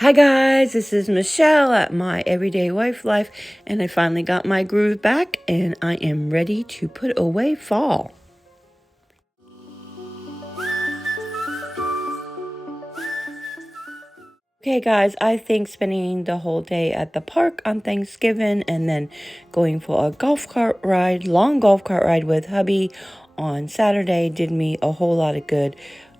Hi guys, this is Michelle at My Everyday Wife Life, and I finally got my groove back and I am ready to put away fall. Okay guys, I think spending the whole day at the park on Thanksgiving and then going for a long golf cart ride with hubby on Saturday did me a whole lot of good,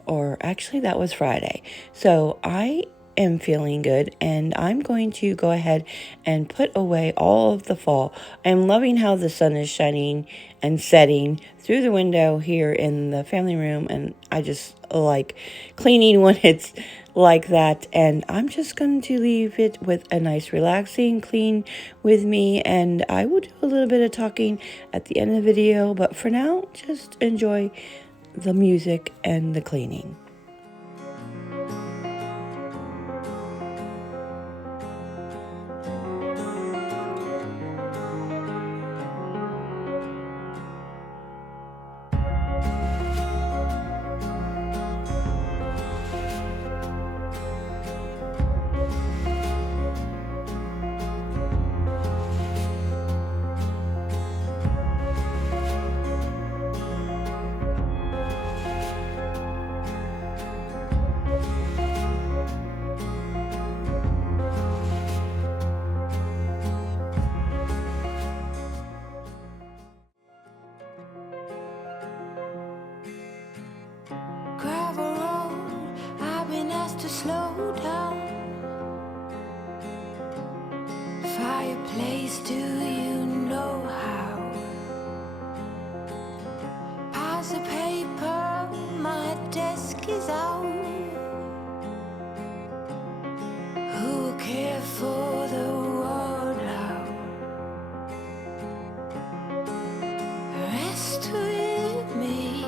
or actually that was Friday. So I am feeling good and I'm going to go ahead and put away all of the fall. I'm loving how the sun is shining and setting through the window here in the family room, and I just like cleaning when it's like that, and I'm just going to leave it with a nice relaxing clean with me, and I will do a little bit of talking at the end of the video, but for now just enjoy the music and the cleaning. Slow down. Fireplace, do you know how? Pass the paper, my desk is out. Who will care for the world now? Rest with me,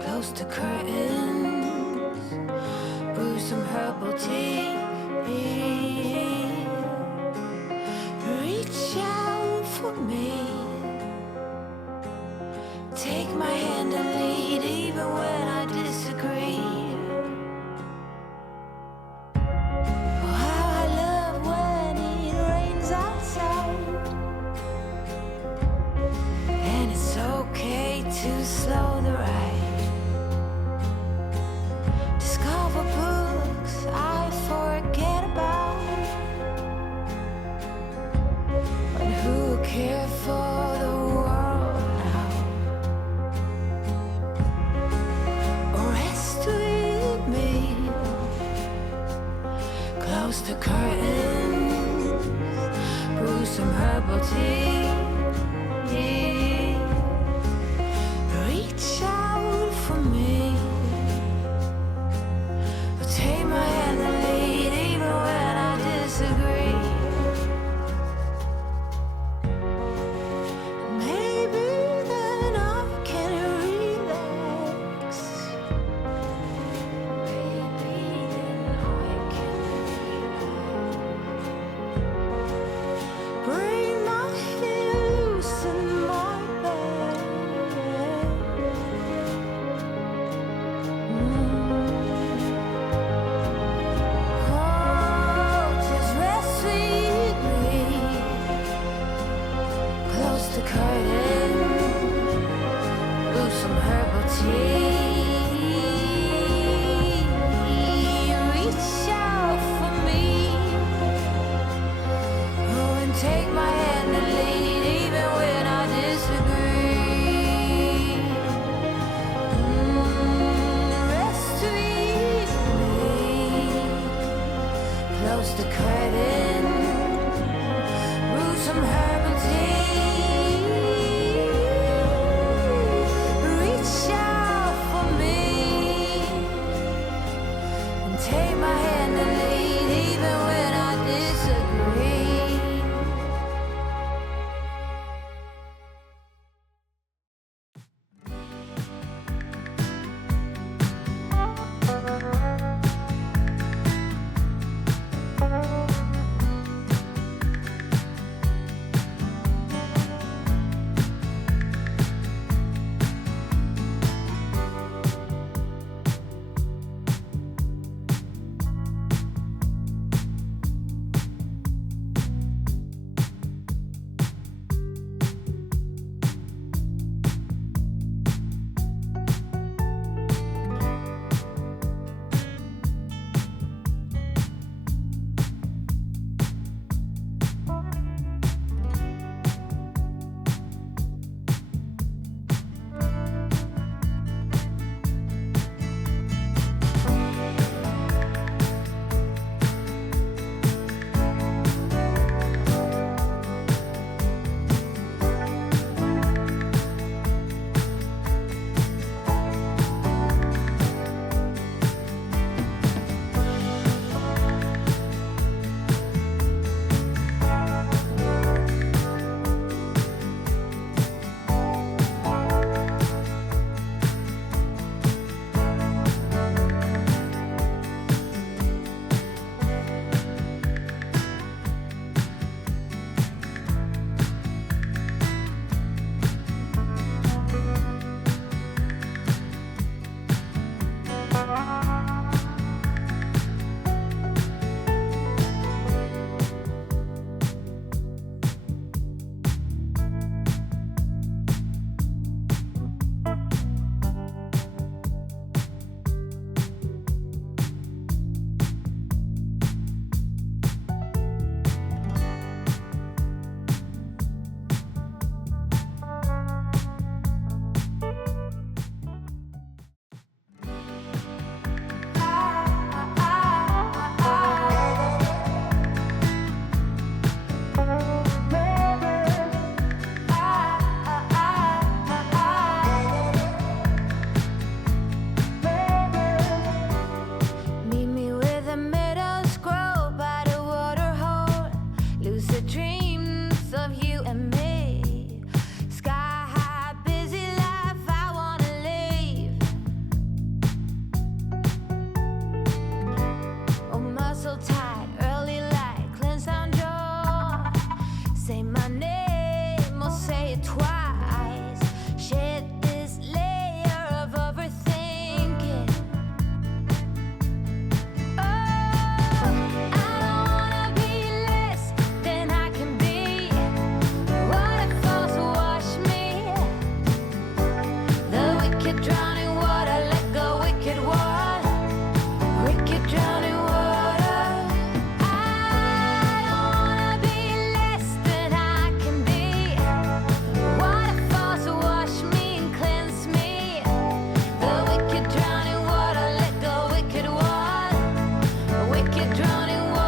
close the curtain. Brew some herbal tea. Reach out for me. Take my hand and lead even when I disagree. Oh, how I love when it rains outside. And it's okay to slow the ride. Discover books I forget about. But who cares for the world now? Rest with me. Close the curtains. Brew some herbal tea. Reach out for me. Take my hand and lead even when I disagree. Maybe then I can relax. Maybe then I can relax. Bring my hair loose in my bed. The curtain, brew some herbal tea. Reach out for me. Oh, and take my hand and lead even when I disagree. Rest with me. Close the curtain. Brew some herbal tea. Take my hand and lead even when I disagree. hold tight, early light, cleanse down jaw. Say my name or say it twice. Shed this layer of overthinking. Oh, I don't wanna be less than I can be. Waterfalls wash me. The wicked drowning water, let go, wicked water. Wicked drowning water. I don't wanna be less than I can be. Waterfalls wash me and cleanse me. The wicked drowning water, let go, wicked water. Wicked drowning water.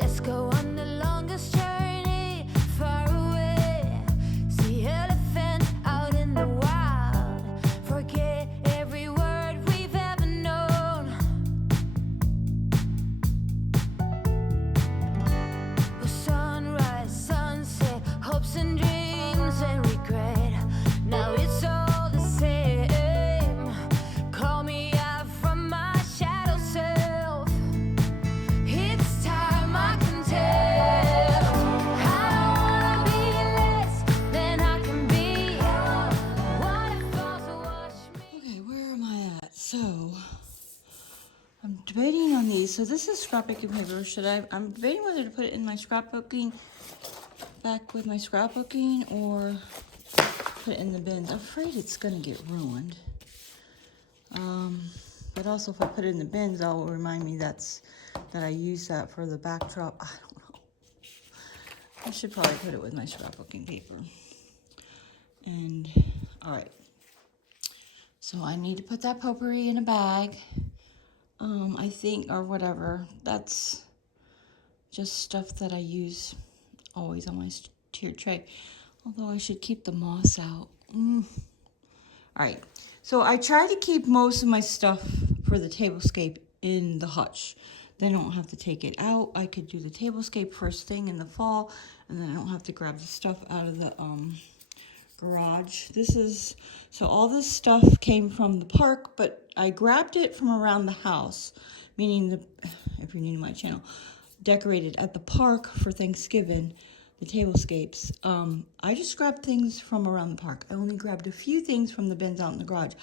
Let's go on the longest journey far away. See elephant out in the wild. Forget every word we've ever known. Sunrise, sunset, hopes and dreams and regret. Now it's all the same. Call me out from my shadow self. It's time I can tell. I don't wanna be less than I can be. Waterfalls wash me. Okay, where am I at? So, I'm debating on these. So this is scrapbooking paper. I'm debating whether to put it in my scrapbooking, back with my scrapbooking, or put it in the bins. I'm afraid it's gonna get ruined. But also if I put it in the bins, that will remind me that I use that for the backdrop. I don't know. I should probably put it with my scrapbooking paper. And, all right. So I need to put that potpourri in a bag. I think, or whatever. That's just stuff that I use always on my tiered tray. Although I should keep the moss out. All right. So I try to keep most of my stuff for the tablescape in the hutch. Then I don't have to take it out. I could do the tablescape first thing in the fall, and then I don't have to grab the stuff out of the garage. So all this stuff came from the park, but I grabbed it from around the house, meaning if you're new to my channel, decorated at the park for Thanksgiving, the tablescapes. I just grabbed things from around the park. I only grabbed a few things from the bins out in the garage.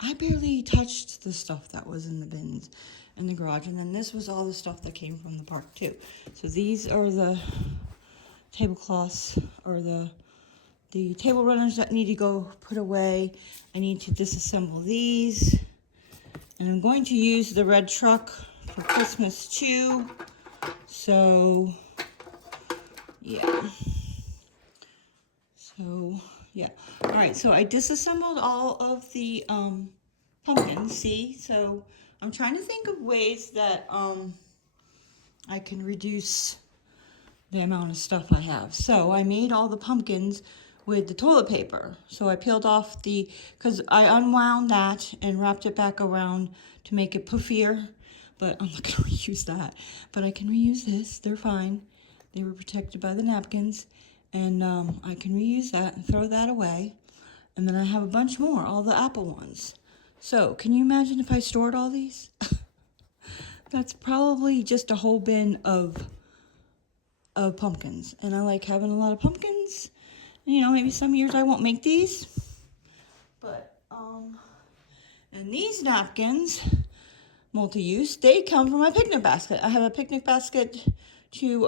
I barely touched the stuff that was in the bins in the garage, and then this was all the stuff that came from the park too. So these are the tablecloths, or the table runners that need to go put away. I need to disassemble these. And I'm going to use the red truck for Christmas too. So, yeah. All right, so I disassembled all of the pumpkins, see? So I'm trying to think of ways that I can reduce the amount of stuff I have. So I made all the pumpkins with the toilet paper. So I peeled off because I unwound that and wrapped it back around to make it poofier, but I'm not gonna reuse that. But I can reuse this, they're fine. They were protected by the napkins, and I can reuse that and throw that away. And then I have a bunch more, all the apple ones. So can you imagine if I stored all these? That's probably just a whole bin of pumpkins, and I like having a lot of pumpkins. You know, maybe some years I won't make these, but and these napkins, multi-use, they come from my picnic basket. I have a picnic basket to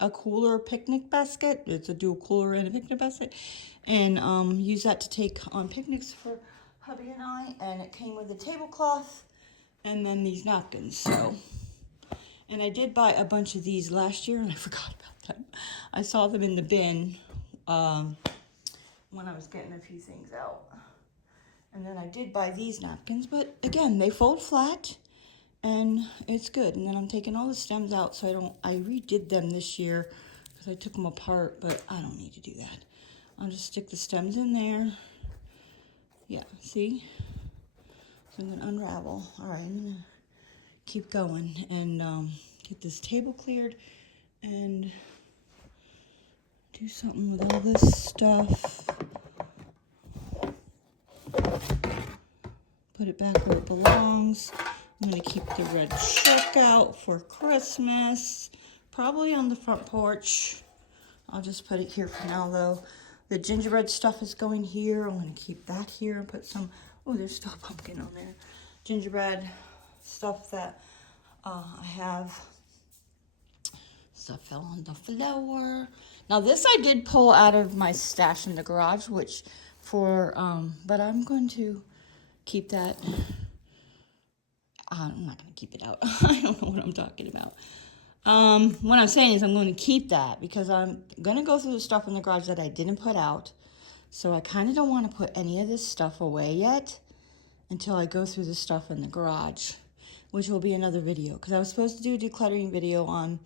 a cooler picnic basket. It's a dual cooler and a picnic basket, and use that to take on picnics for hubby and I. And it came with a tablecloth and then these napkins. So, and I did buy a bunch of these last year, and I forgot about them. I saw them in the bin when I was getting a few things out. And then I did buy these napkins, but again, they fold flat, and it's good. And then I'm taking all the stems out, so I redid them this year because I took them apart, but I don't need to do that. I'll just stick the stems in there. Yeah, see? So I'm gonna unravel. All right, I'm gonna keep going and get this table cleared and do something with all this stuff. Put it back where it belongs. I'm gonna keep the red chick out for Christmas. Probably on the front porch. I'll just put it here for now though. The gingerbread stuff is going here. I'm gonna keep that here and put some, oh, there's still a pumpkin on there. Gingerbread stuff that I have. Stuff fell on the floor. Now this I did pull out of my stash in the garage, which for, but I'm going to keep that. I'm not going to keep it out. I don't know what I'm talking about. What I'm saying is I'm going to keep that because I'm going to go through the stuff in the garage that I didn't put out. So I kind of don't want to put any of this stuff away yet until I go through the stuff in the garage, which will be another video. Because I was supposed to do a decluttering video on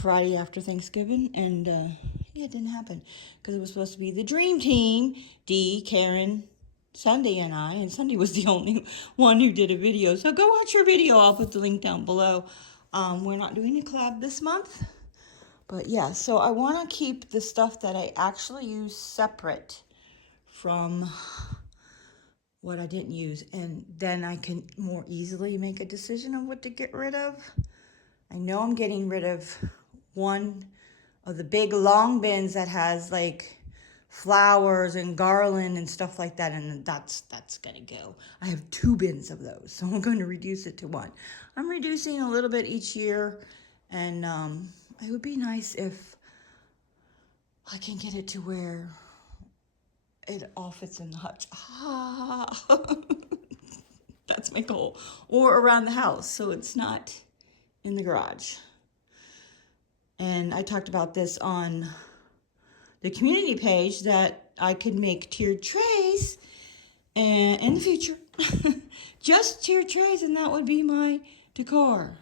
Friday after Thanksgiving, and yeah, it didn't happen because it was supposed to be the dream team, Dee, Karen, Sunday, and I, and Sunday was the only one who did a video. So go watch her video. I'll put the link down below. We're not doing a collab this month, but yeah, so I want to keep the stuff that I actually use separate from what I didn't use, and then I can more easily make a decision on what to get rid of. I know I'm getting rid of one of the big long bins that has like flowers and garland and stuff like that, and that's gonna go. I have 2 bins of those, so I'm going to reduce it to 1. I'm reducing a little bit each year, and it would be nice if I can get it to where it all fits in the hutch. That's my goal. Or around the house, so it's not in the garage. And I talked about this on the community page that I could make tiered trays in the future. Just tiered trays, and that would be my decor.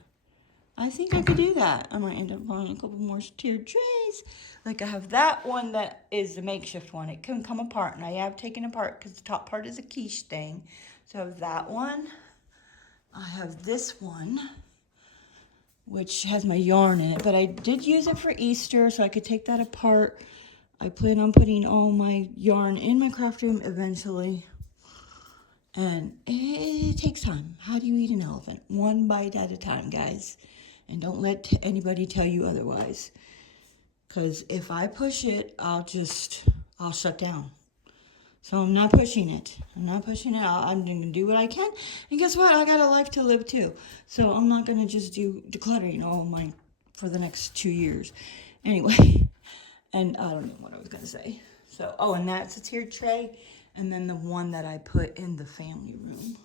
I think I could do that. I might end up buying a couple more tiered trays. Like I have that one that is a makeshift one. It can come apart, and I have taken apart because the top part is a quiche thing. So I have that one. I have this one, which has my yarn in it, but I did use it for Easter, so I could take that apart. I plan on putting all my yarn in my craft room eventually. And it takes time. How do you eat an elephant? 1 bite at a time, guys. And don't let anybody tell you otherwise. Because if I push it, I'll shut down. So I'm not pushing it. I'm going to do what I can. And guess what? I got a life to live too. So I'm not going to just do decluttering for the next 2 years. Anyway. And I don't know what I was going to say. So, oh, and that's a tiered tray. And then the one that I put in the family room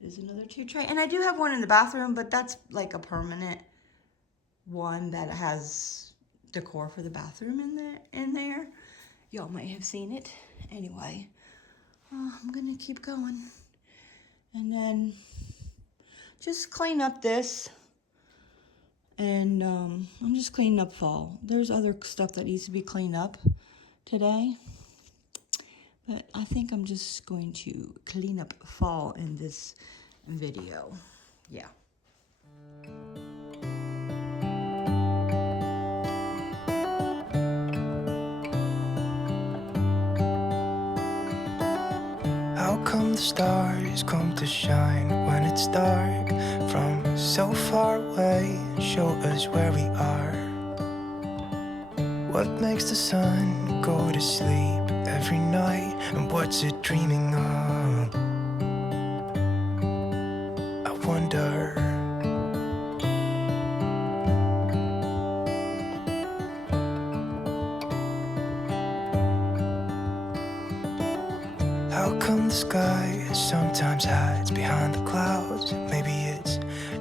is another tiered tray. And I do have one in the bathroom, but that's like a permanent one that has decor for the bathroom in there. Y'all might have seen it. Anyway, I'm going to keep going. And then just clean up this. And I'm just cleaning up fall. There's other stuff that needs to be cleaned up today. But I think I'm just going to clean up fall in this video. Yeah. How come the stars come to shine when it's dark from so far away and show us where we are? What makes the sun go to sleep every night, and what's it dreaming of? I wonder. How come the sky sometimes hides behind the clouds? Maybe it's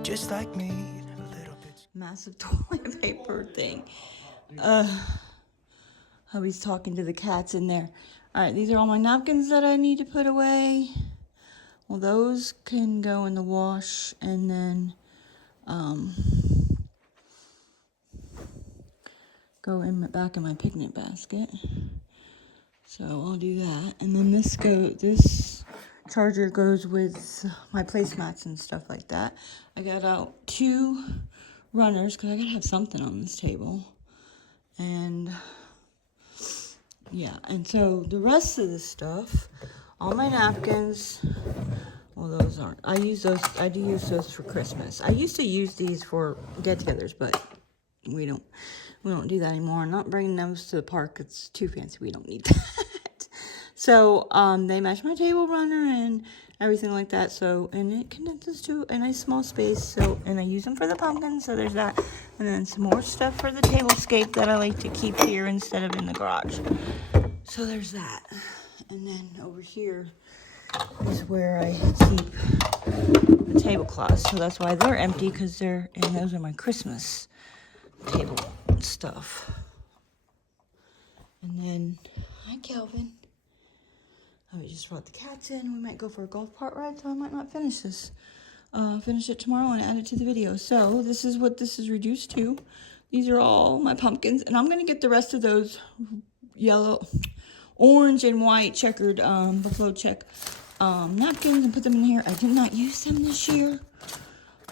just like me, a little bit. Massive toilet paper thing. Hubby's talking to the cats in there. All right, these are all my napkins that I need to put away. Well, those can go in the wash and then go back in my picnic basket. So I'll do that. And then this charger goes with my placemats and stuff like that. I got out 2 runners because I gotta have something on this table. And yeah, and so the rest of the stuff, all my napkins, well, those aren't. I do use those for Christmas. I used to use these for get-togethers, but we don't do that anymore. I'm not bringing those to the park. It's too fancy. We don't need that. So they match my table runner and everything like that. So, and it condenses to a nice small space. So, and I use them for the pumpkins. So there's that. And then some more stuff for the tablescape that I like to keep here instead of in the garage. So there's that. And then over here is where I keep the tablecloths. So that's why they're empty, because and those are my Christmas table stuff. And then, hi Calvin. I just brought the cats in. We might go for a golf cart ride, so I might not finish this. Finish it tomorrow and add it to the video. So this is what this is reduced to. These are all my pumpkins, and I'm gonna get the rest of those orange and white checkered buffalo check napkins and put them in here. I did not use them this year.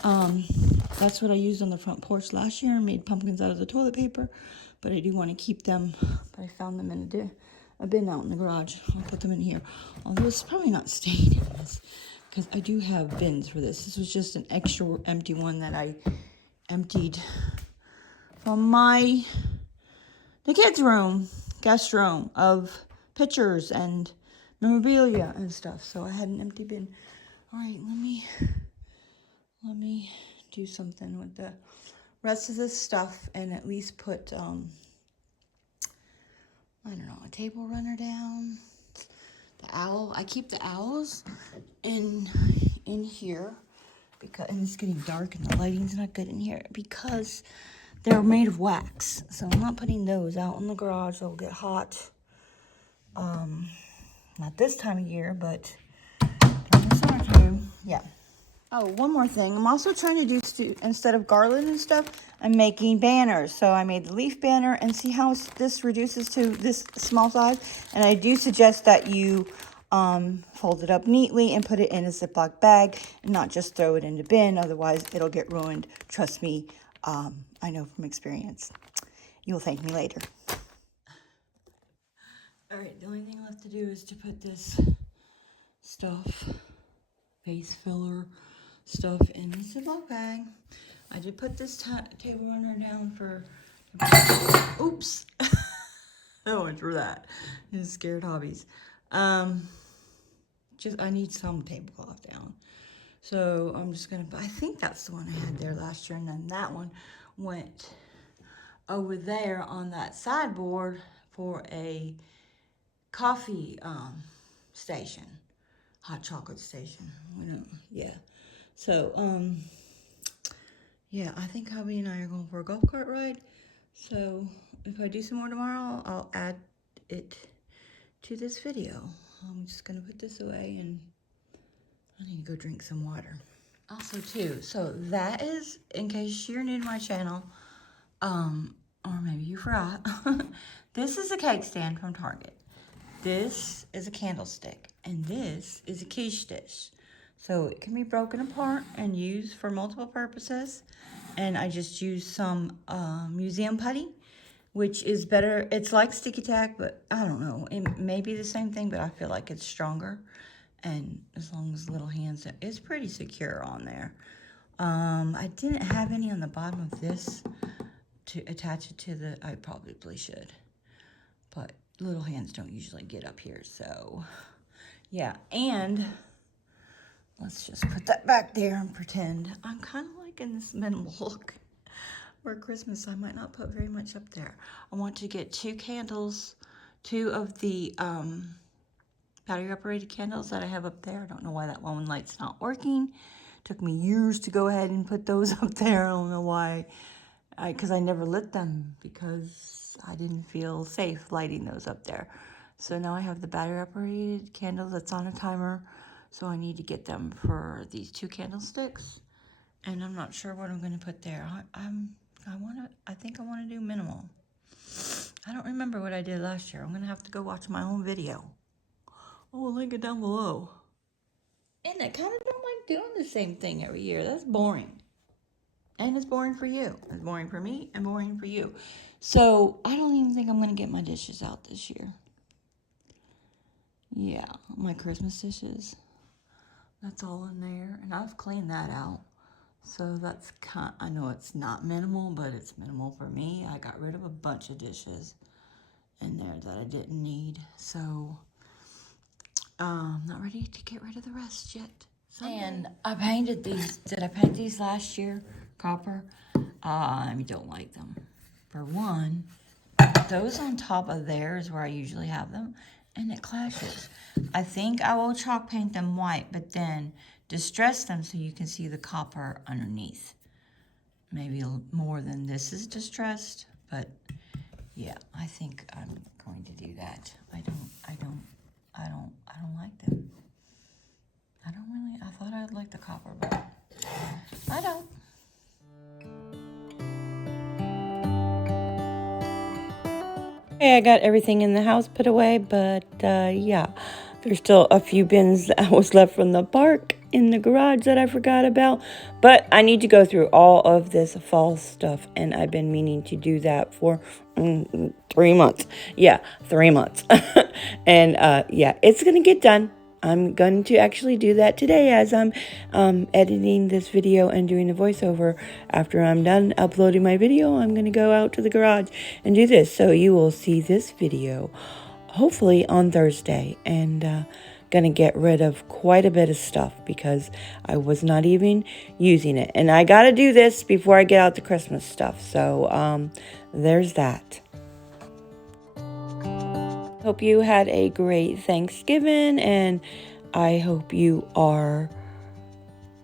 That's what I used on the front porch last year and made pumpkins out of the toilet paper. But I do want to keep them. But I found them in a bin out in the garage. I'll put them in here. Although it's probably not staying in this, because I do have bins for this. This was just an extra empty one that I emptied from the kids' room, guest room, of pictures and memorabilia and stuff. So I had an empty bin. All right, let me do something with the rest of this stuff and at least put, I don't know, a table runner down. The owl, I keep the owls in here because, and it's getting dark and the lighting's not good in here because they're made of wax. So I'm not putting those out in the garage. They'll get hot. Not this time of year, but in the summertime, yeah. Oh, one more thing. I'm also trying to do, instead of garland and stuff, I'm making banners. So I made the leaf banner, and see how this reduces to this small size? And I do suggest that you fold it up neatly and put it in a Ziploc bag and not just throw it in the bin. Otherwise, it'll get ruined. Trust me, I know from experience. You'll thank me later. All right, the only thing left to do is to put this stuff, face filler stuff, in the Ziploc bag. I did put this table runner down for, oops. Oh, it's for that. It's scared hobbies. I need some tablecloth down. So I'm just gonna, I think that's the one I had there last year, and then that one went over there on that sideboard for a coffee station, hot chocolate station. Yeah. So yeah, I think hubby and I are going for a golf cart ride. So if I do some more tomorrow, I'll add it to this video. I'm just gonna put this away, and I need to go drink some water. Also too, so that is, in case you're new to my channel, or maybe you forgot, this is a cake stand from Target. This is a candlestick, and this is a quiche dish. So it can be broken apart and used for multiple purposes. And I just used some museum putty, which is better. It's like sticky tack, but I don't know. It may be the same thing, but I feel like it's stronger. And as long as little hands, it's pretty secure on there. I didn't have any on the bottom of this to attach it to the, I probably should. But little hands don't usually get up here, so yeah. And let's just put that back there and pretend I'm kind of like in this minimal look. For Christmas, I might not put very much up there. I want to get 2 candles, 2 of the battery operated candles that I have up there. I don't know why that one light's not working. Took me years to go ahead and put those up there. I don't know why. Because I never lit them because I didn't feel safe lighting those up there. So now I have the battery operated candle that's on a timer. So I need to get them for these 2 candlesticks. And I'm not sure what I'm going to put there. I think I want to do minimal. I don't remember what I did last year. I'm going to have to go watch my own video. Oh, I'll link it down below. And I kind of don't like doing the same thing every year. That's boring. And it's boring for you. It's boring for me and boring for you. So I don't even think I'm going to get my dishes out this year. Yeah, my Christmas dishes. That's all in there. And I've cleaned that out. So that's I know it's not minimal, but it's minimal for me. I got rid of a bunch of dishes in there that I didn't need. So I'm not ready to get rid of the rest yet. And I painted these. Did I paint these last year? Copper. I don't like them. For one, those on top of there is where I usually have them, and it clashes. I think I will chalk paint them white, but then distress them so you can see the copper underneath. Maybe more than this is distressed, but yeah, I think I'm going to do that. I don't like them. I thought I'd like the copper, but I don't. Okay, I got everything in the house put away, but yeah, there's still a few bins that was left from the park in the garage that I forgot about. But I need to go through all of this fall stuff, and I've been meaning to do that for 3 months. Yeah, 3 months. And yeah, it's going to get done. I'm going to actually do that today as I'm editing this video and doing the voiceover. After I'm done uploading my video, I'm going to go out to the garage and do this. So you will see this video hopefully on Thursday, and going to get rid of quite a bit of stuff because I was not even using it. And I got to do this before I get out the Christmas stuff. So there's that. Hope you had a great Thanksgiving, and I hope you are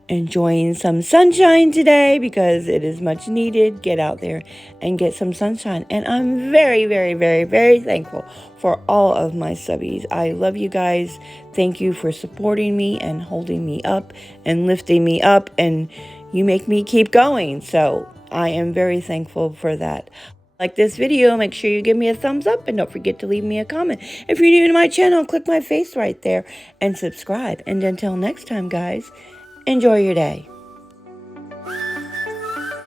enjoying some sunshine today because it is much needed. Get out there and get some sunshine. And I'm very, very, very, very thankful for all of my subbies. I love you guys. Thank you for supporting me and holding me up and lifting me up, and you make me keep going. So I am very thankful for that. Like this video, make sure you give me a thumbs up, and don't forget to leave me a comment. If you're new to my channel, click my face right there and subscribe. And until next time, guys, enjoy your day.